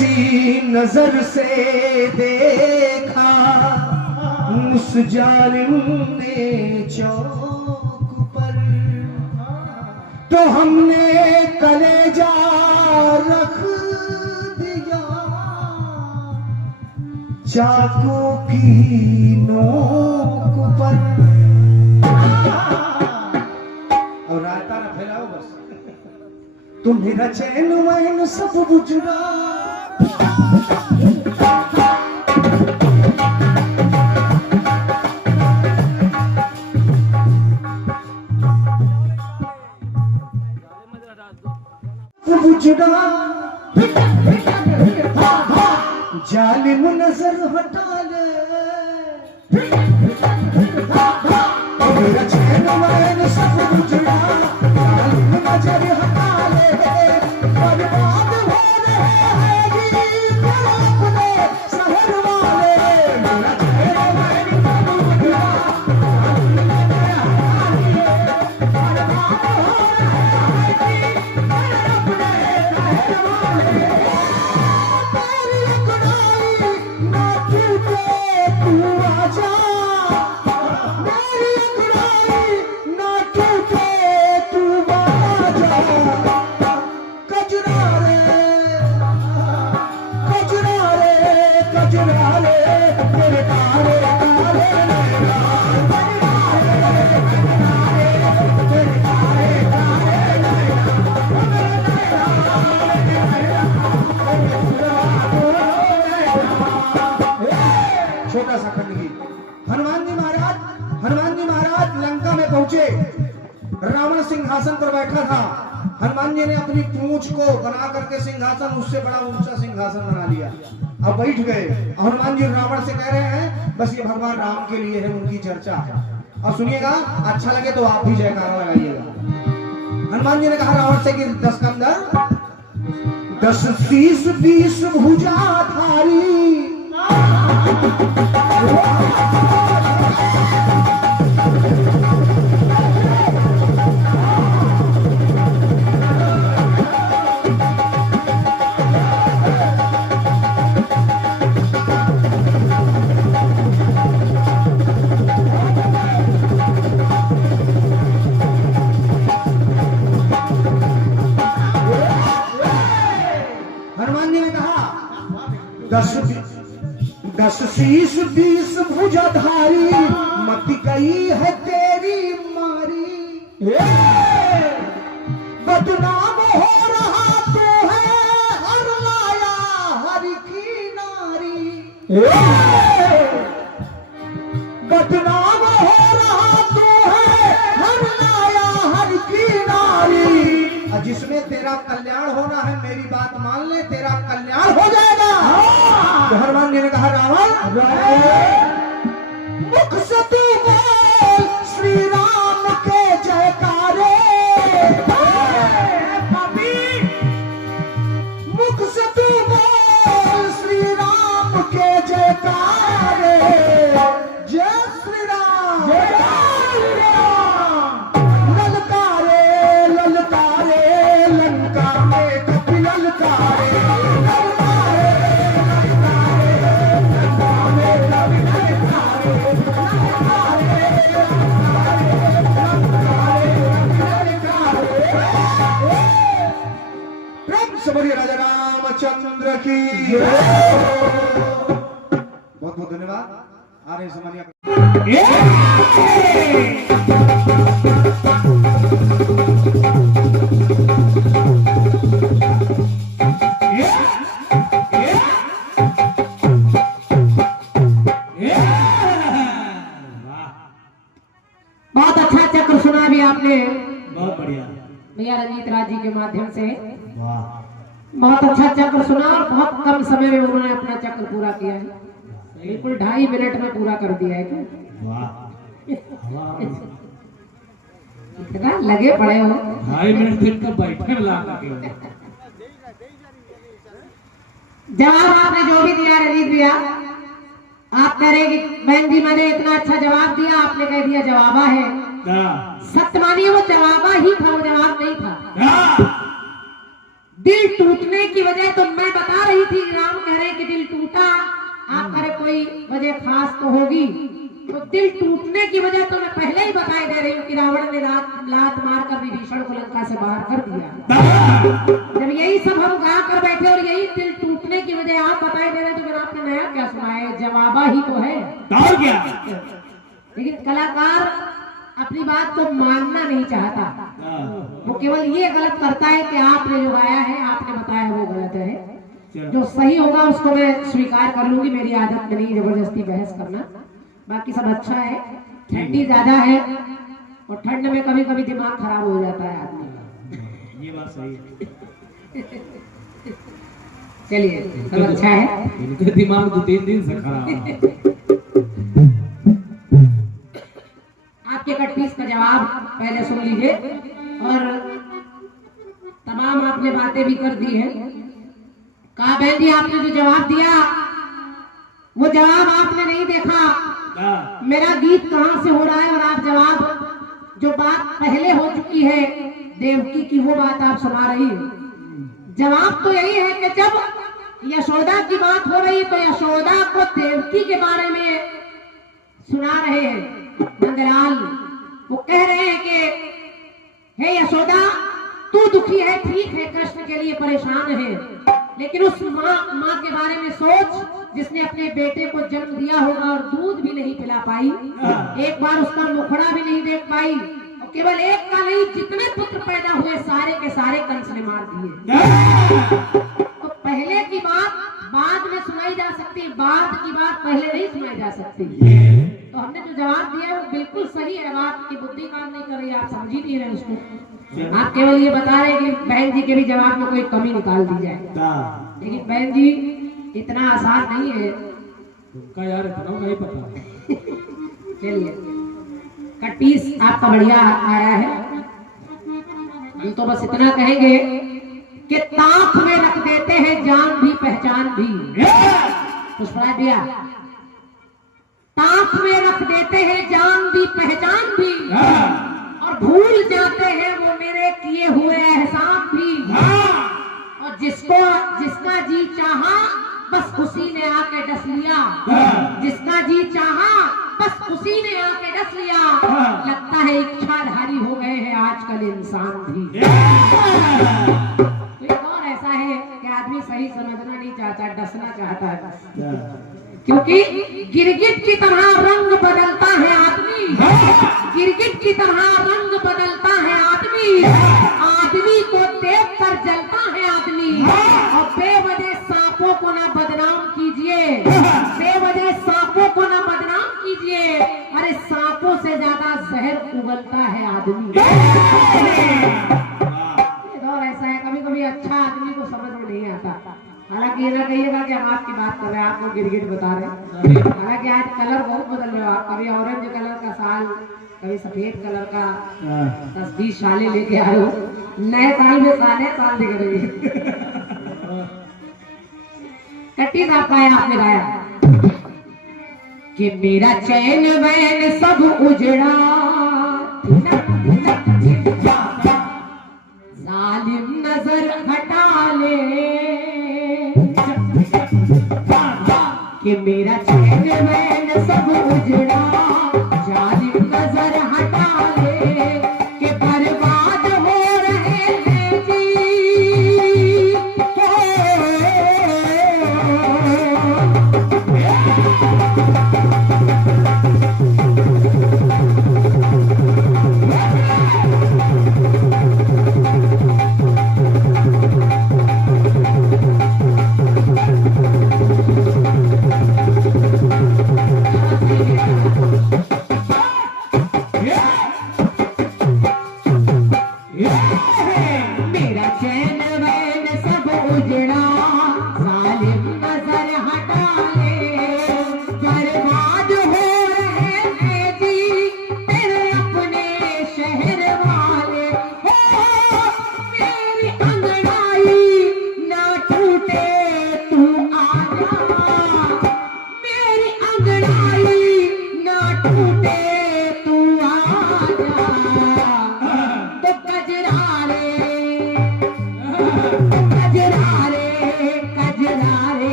कैसी नजर से देखा उस जालिम ने चौक पर, तो हमने कलेजा रख दिया चाकू की नोक पर। और रायता ना फैलाओ बस। तुम मेरा चैन वैन सब बुझना, बुझना जालिम नजर हटा ले, मेरा चैन वैन सब बुझना जालिम नजर हटा ले। बर्बाद हो रहे हैं गीत अपने शहर वाले, मेरा चैन वैन सब बुझना जालिम नजर हटा ले। बर्बाद हो रहे हैं गीत अपने शहर वाले। छोटा सा खंड गीत। हनुमान जी महाराज लंका में पहुंचे। रावण सिंहासन पर बैठा था। हनुमान जी ने अपनी पूंछ को बना करके सिंहासन, उससे बड़ा ऊंचा सिंहासन बना लिया। अब बैठ गए। हनुमान जी रावण से कह रहे हैं बस ये भगवान राम के लिए है, उनकी चर्चा है। और सुनिएगा, अच्छा लगे तो आप भी जयकारा लगाइएगा। हनुमान जी ने कहा रावण से कि 10 के अंदर 10 30 20 भुजाधारी, हनुमान जी ने कहा 10 शीश 20 भुजाधारी, मति गई है तेरी मारी। बदनाम हो रहा तो है हर लाया हरि की नारी। बदनाम हो रहा तो है हर लाया हरि की नारी। जिसमें तेरा कल्याण होना है, मेरी बात मान ले, तेरा कल्याण हो जाएगा। तो हनुमान जी ने कहा रावण मुख से तू बोल श्री राम के जयकारे, मुख से तू बोल श्री राम के जयकारे। जय श्री राम, जय श्री राम। ललकारे ललकारे लंका में कपि ललकारे, राजा रामचंद्र की बहुत बहुत धन्यवाद। आ रहे समानिया बहुत अच्छा चक्र सुना भी आपने, बहुत बढ़िया भैया रंजीत राज जी के माध्यम से। वाह, बहुत अच्छा चक्र सुना और बहुत कम समय में उन्होंने अपना चक्र पूरा किया है। बिल्कुल 2.5 मिनट में पूरा कर दिया है। क्या वाह, इतना लगे पड़े हो। 2.5 मिनट तक तो बैठे लगे। जवाब आपने जो भी दिया रंजीत भैया, आप कह रहे कि बहन जी मैंने इतना अच्छा जवाब दिया, आपने कह दिया जवाबा है। सत्य मानिए वो जवाबा ही था, वो जवाब नहीं था। दिल टूटने की वजह तो मैं बता रही थी, राम कह रहे हैं कि दिल टूटा, आप कह रहे कोई वजह खास तो होगी। तो दिल टूटने की वजह तो मैं पहले ही बताई दे रही हूँ कि रावण ने लात मारकर विभीषण को लंका से बाहर कर दिया। जब यही सब हम गा कर बैठे और यही दिल टूटने की वजह आप बताई दे रहे तो फिर आपने नया क्या सुनाया, जवाबा ही तो है। और क्या? लेकिन कलाकार अपनी बात को मानना नहीं चाहता, वो केवल ये गलत करता है कि आपने जो गाया है, आपने बताया वो गलत है। जो सही होगा उसको मैं स्वीकार कर लूंगी, मेरी आदत में नहीं जबरदस्ती बहस करना। बाकी सब अच्छा है, ठंडी ज्यादा है और ठंड में कभी कभी दिमाग खराब हो जाता है आदमी का। ये बात सही है। चलिए सब अच्छा है। इनका दिमाग 2-3 दिन से खराब है। आपके कट पीस का जवाब पहले सुन लीजिए और तमाम आपने बातें भी कर दी है। कहा बहन जी आपने जो जवाब दिया वो जवाब आपने नहीं देखा, मेरा गीत कहां से हो रहा है और आप जवाब जो बात पहले हो चुकी है देवकी की वो बात आप सुना रही है। जवाब तो यही है कि जब यशोदा की बात हो रही है तो यशोदा को देवकी के बारे में सुना रहे हैं नंदलाल। वो कह रहे हैं कि हे यशोदा तू दुखी है, ठीक है, कृष्ण के लिए परेशान है, लेकिन उस माँ के बारे में सोच जिसने अपने बेटे को जन्म दिया होगा और दूध भी नहीं पिला पाई, एक बार उसका मुखड़ा भी नहीं देख पाई, और केवल एक का नहीं जितने पुत्र पैदा हुए सारे के सारे कंस ने मार दिए। तो पहले की बात बाद में सुनाई जा सकती है, बाद की बात पहले नहीं सुनाई जा सकती। तो हमने जो जवाब दिया वो बिल्कुल सही है, आपकी बुद्धि काम नहीं कर रही, आप समझ ही नहीं रहे उसको। आप केवल ये बता रहे कि बहन जी के भी जवाब में कोई कमी निकाल दी जाए, लेकिन बहन जी इतना आसान नहीं है तुमका यार, इतना नहीं पता। चलिए कटीस आपका बढ़िया आया है, हम तो बस इतना कहेंगे कि ताक में रख देते हैं जान भी पहचान भी। पुष्पराज भैया, ताक में रख देते हैं जान भी पहचान भी, और भूल जाते हैं वो मेरे किए हुए एहसान भी। और जिसका जी चाहा बस उसी ने आके डस लिया, जिसका जी चाहा बस उसी ने आके डस लिया। लगता है इच्छाधारी हो गए हैं आजकल इंसान भी। तो एक और ऐसा है कि आदमी सही समझना नहीं चाहता, डसना चाहता है, क्योंकि गिरगिट की तरह रंग बदलता है आदमी, गिरगिट की तरह रंग बदलता है आदमी, आदमी को देख कर जलता है आदमी। और बेवजह सांपों को ना बदनाम कीजिए, बेवजह सांपों को ना बदनाम कीजिए, अरे सांपों से ज्यादा जहर उगलता है आदमी। और ऐसा है कभी कभी अच्छा आदमी को समझ में नहीं आता। हालांकि ये ना कहिएगा कि हम आपकी बात कर रहे हैं, आपको गिरगिट बता रहे हैं। हालांकि आज कलर बहुत बदल रहे हो आप, कभी ऑरेंज कलर का साल, कभी सफेद कलर का 10-20 साले लेके आए हो, नए साल में साल दिख रही है। कट्टी साहब का है आपने गाया कि मेरा चैन वैन सब उजड़ा, जालिम नजर हटा ले, कि मेरा चैन वैन सब उजड़ा, जालिम नजर हटा ले, कि बर्बाद हो रहे हैं जी।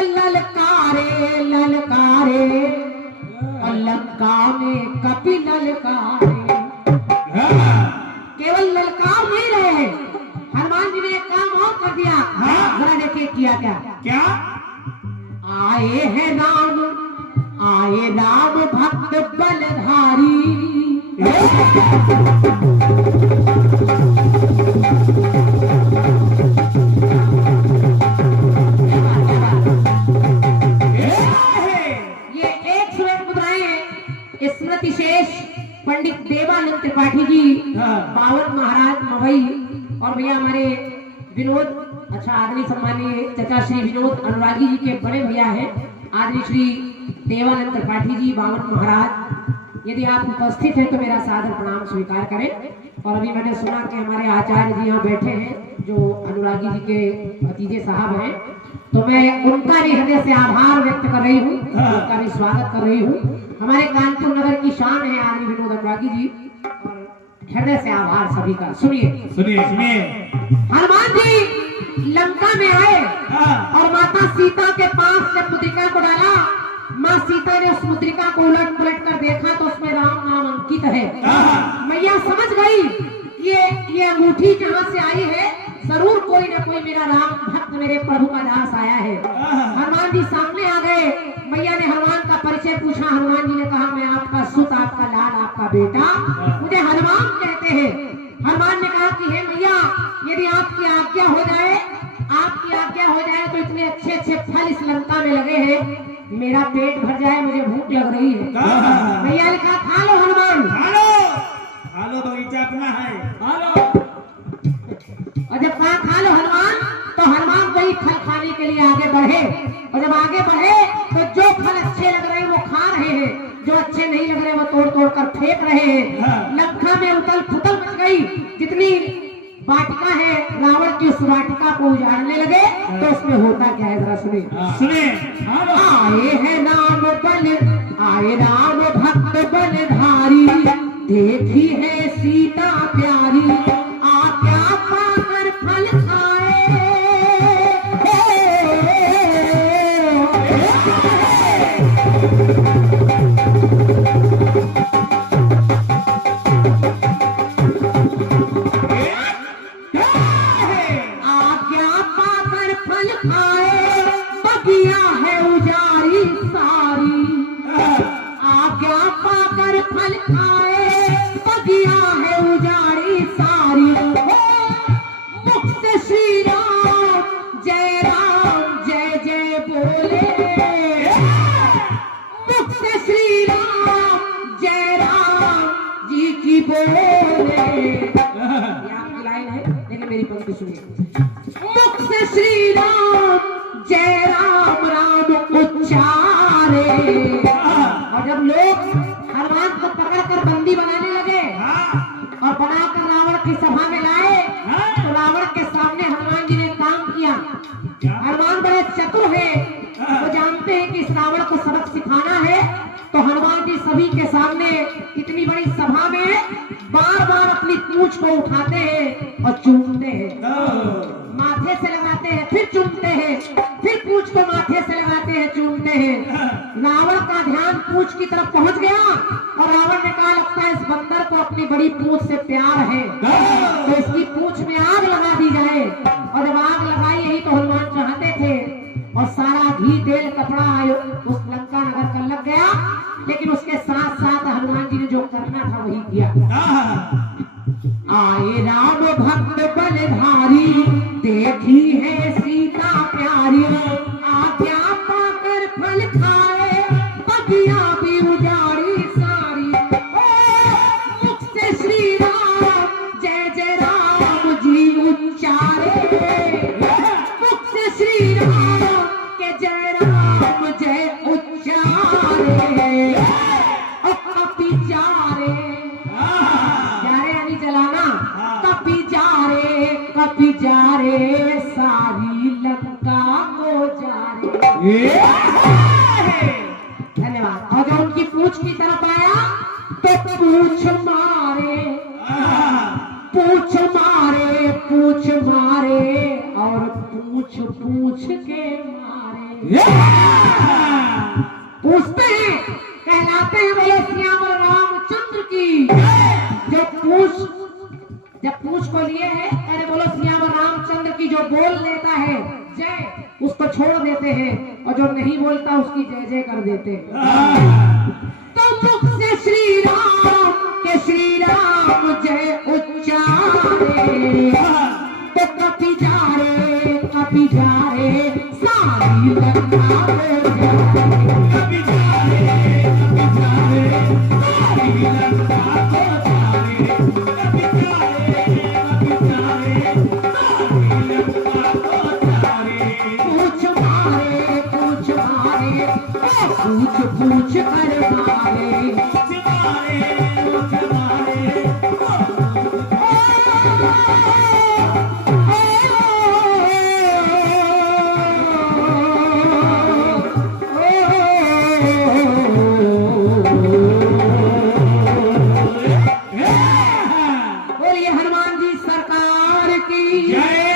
केवल ललकारे ललकारे और लंका में कपि ललकारे। केवल ललकार नहीं रहे, हनुमान जी ने एक काम और कर दिया। जरा देखिए किया क्या। क्या? आए हैं राम, आए राम भक्त बलधारी। ये 101 मुद्राएं स्मृति शेष पंडित देवानंद त्रिपाठी जी, बावन महाराज मवई और भैया हमारे विनोद, अच्छा आदरणीय सम्मानीय चाचा श्री विनोद अनुरागी जी के बड़े भैया हैं आदरणीय श्री देवानंद त्रिपाठी जी, बावन महाराज। यदि आप उपस्थित हैं तो मेरा सादर प्रणाम स्वीकार करें। और अभी मैंने सुना कि हमारे आचार्य जी यहाँ बैठे हैं जो अनुरागी जी के भतीजे साहब हैं, तो मैं उनका भी हृदय से आभार व्यक्त कर रही हूँ, उनका भी स्वागत कर रही हूँ। हमारे कानपुर नगर की शान है आदरणीय विनोद अनुरागी जी, और हृदय से आभार सभी का। सुनिए सुनिए सुनिए। हनुमान जी लंका में आए और माता सीता के पास जब मुद्रिका को डाला, माँ सीता ने उस मुद्रिका को उलट पलट कर देखा तो उसमें राम नाम अंकित है। मैया समझ गई ये अंगूठी जहाँ से आई है, जरूर कोई ना कोई मेरा राम भक्त मेरे प्रभु का दास आया है। हनुमान जी सामने आ गए। मैया ने हनुमान का परिचय पूछा। हनुमान जी ने कहा मैं आपका सुत, आपका लाल, आपका बेटा, मुझे हनुमान कहते हैं। हनुमान ने कहा कि हे मैया, यदि आपकी आज्ञा हो जाए, आपकी आज्ञा हो जाए तो इतने अच्छे अच्छे फल इस लंका में लगे हैं, मेरा पेट भर जाए, मुझे भूख लग रही है। मैया ने कहा खा लो हनुमान, खा लो, बगीचा अपना है, खा लो। और जब कहा खा लो हनुमान, तो हनुमान वही फल खाने के लिए आगे बढ़े। और जब आगे बढ़े तो जो फल अच्छे लग रहे हैं वो खा रहे हैं, जो अच्छे नहीं लग रहे वो तोड़ तोड़ कर फेंक रहे हैं। लंका में उथल पुथल मच गई। जितनी वाटिका है रावण की, उस वाटिका को उजाड़ने लगे। तो उसमें होता क्या है जरा सुनिए। आए हैं राम बल, आए राम भक्त बलधारी, देखी है सीता प्यारी, आज्ञा पाकर फल खाए। आज्ञा पाकर फल खाए, बगिया है उजारी सारी। आज्ञा पाकर फल खाए, बगिया है उजारी सारी। मुख से श्री राम जय जय बोले, मुख से श्री राम जय राम जी की बोले। ये आपकी लाइन है लेकिन मेरी पंक्ति सुनिए। मुख से श्री राम जय राम राम उच्चारे। और जब लोग हनुमान को पकड़कर बंदी बनाने लगे और बनाकर रावण की सभा में लाए, तो रावण के सामने हनुमान जी ने काम किया। हनुमान बड़े चतुर है, वो जानते हैं कि इस रावण को सबक सिखाना है। तो हनुमान जी सभी के सामने इतनी बड़ी सभा में बार बार अपनी पूंछ को उठाते हैं और चूमते हैं, माथे से लगाते हैं, फिर चूमते हैं, फिर पूंछ को माथे से लगाते हैं, चूमते हैं। रावण का ध्यान पूंछ की तरफ पहुंच गया और रावण ने कहा लगता है इस बंदर को अपनी बड़ी पूंछ से प्यार है, तो इसकी पूंछ में आग लगा दी जाए। और जब आग लगाई, यही तो हनुमान चाहते थे, और सारा घी तेल कपड़ा उस लंका नगर का लग गया। लेकिन उसके साथ साथ हनुमान जी ने जो करना था वही किया। आए राम भक्त बलधारी, देखी है सीता प्यारी, आज्ञा पाकर फल खाए, बगिया भी उजाड़ी सारी। मुख से श्री राम जय राम जी उच्चारे, मुख से श्री राम के जय राम जय उच्चारे। कपि जारे, जारे यानी जलाना, कपि जारे सारी लंका को जारे। धन्यवाद। और जब उनकी पूंछ की तरफ आया तो पूंछ मारे, पूंछ मारे, पूंछ मारे और पूंछ पूंछ के मारे। पूछते हैं, कहलाते हैं बोलो सियावर रामचंद्र की। जब पूछ को लिए है, अरे बोलो सियावर रामचंद्र की, जो बोल लेता है जय उसको छोड़ देते हैं, और जो नहीं बोलता उसकी जय जय कर देते हैं। तो मुख से श्री राम के श्री राम जय उच्चारे, तो कभी जा रे सारी लंका को जाए। कभी जा रे सारी लंका को जाए। कभी जा रे सारी लंका को जाए। पूछ मारे पूछ कर मारे। बोलिए हनुमान जी सरकार की जय।